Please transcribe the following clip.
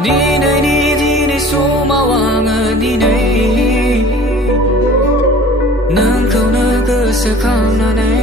Ni này ni thì này số mà hoàng ở ni này nâng câu nâng cơ sẽ không nào này